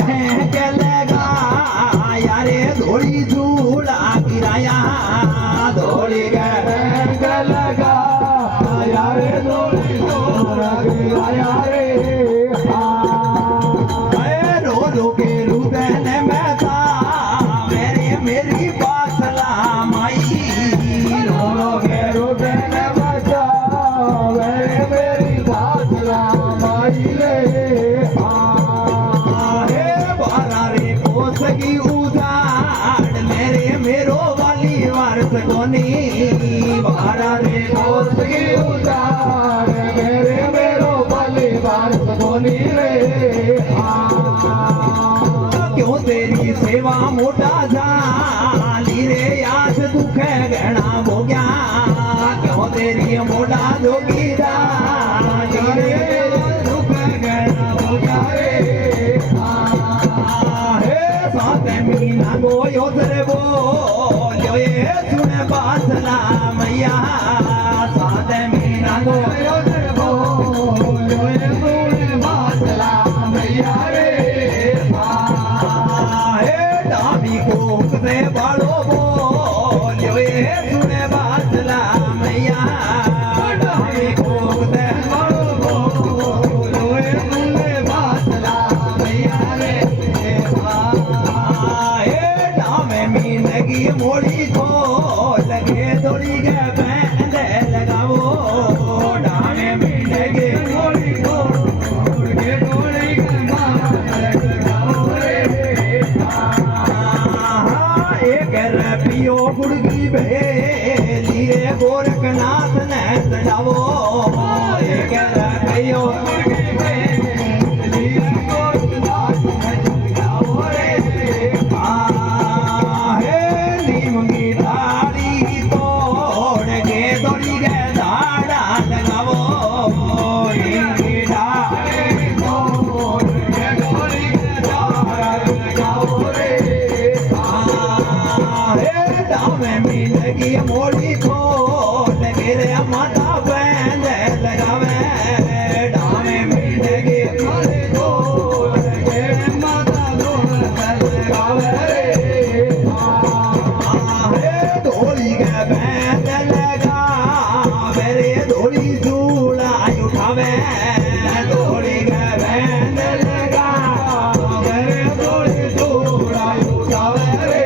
के लगा यारे धोड़ी झूला गिराया धोड़ी के लगा यारे धोड़ी झूला गिराया रे रो रो के रुदन में था मेरी बासला माई रो रो के रुदन में था मेरी बासला माई रे बारा रे पोसगी उजाड़ मेरो वाली वारस कोनी बारा रे पोसगी उजाड़ मेरो वाली वारस कोनी रे क्यों तेरी सेवा मोटा जाली रे आज दुख गहना हो गया क्यों तेरी मोटा जोगी जाली रे दुख गहना हो गया रे सात महीना गोयो तेरे बोलो ये सुने बासला मैया सात महीना गोयो तेरे बोलो ये सुने बासला मैया रे डाबी कोक से बाड़ो बोलो ये सुने बासला मैया डाबी कोक से बाड़ो बोलो ये सुने बासला मैया रे मीनगी मोड़ी को लगे थोड़ी के बैंड लगाओ डामे मीनगी मोड़ी को लगे थोड़ी के बैंड लगाओ रे एक रपियो गुड़गी भेली रे गोरखनाथ ने सजाओ एक रपियो गुड़गी भेली रे गोरखनाथ ने सजाओ रे नीमगी दाढ़ी तोड़ के दौड़ी के दाड़ा लगाओ नीमगी दाढ़ी तोड़ के दौड़ी के दाड़ा लगाओ रे डामे मिलगी मोड़ी को लगे रे माता बैंड लगावे डामे मिलगी मोड़ी को लगे रे माता बैंड लगावे रे धोड़ी के बैंड लगा मेरे धोड़ी झूला उठावे धोड़ी के बैंड लगा मेरे धोड़ी झूला उठावे रे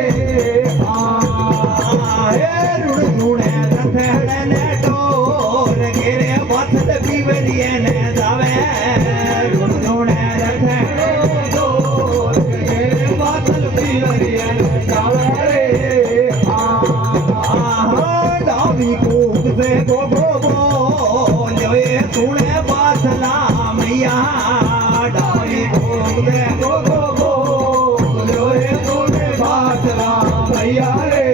रुड़ रुड़े रथड़े ने टोर घेरे वथल पीवरिए ने जावे रुड़ रुड़े रथड़े टोर घेरे वथल पीवरिए ने जावे रे डाबी कूक से गो बोलो ये सुने बासला मैया डाबी कूक से गो बोलो ये सुने बासला मैया रे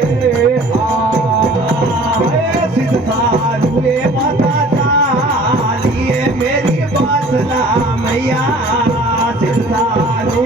सिद्ध सारुए माता चालिए मेरी बासला मैया सिद्ध सारू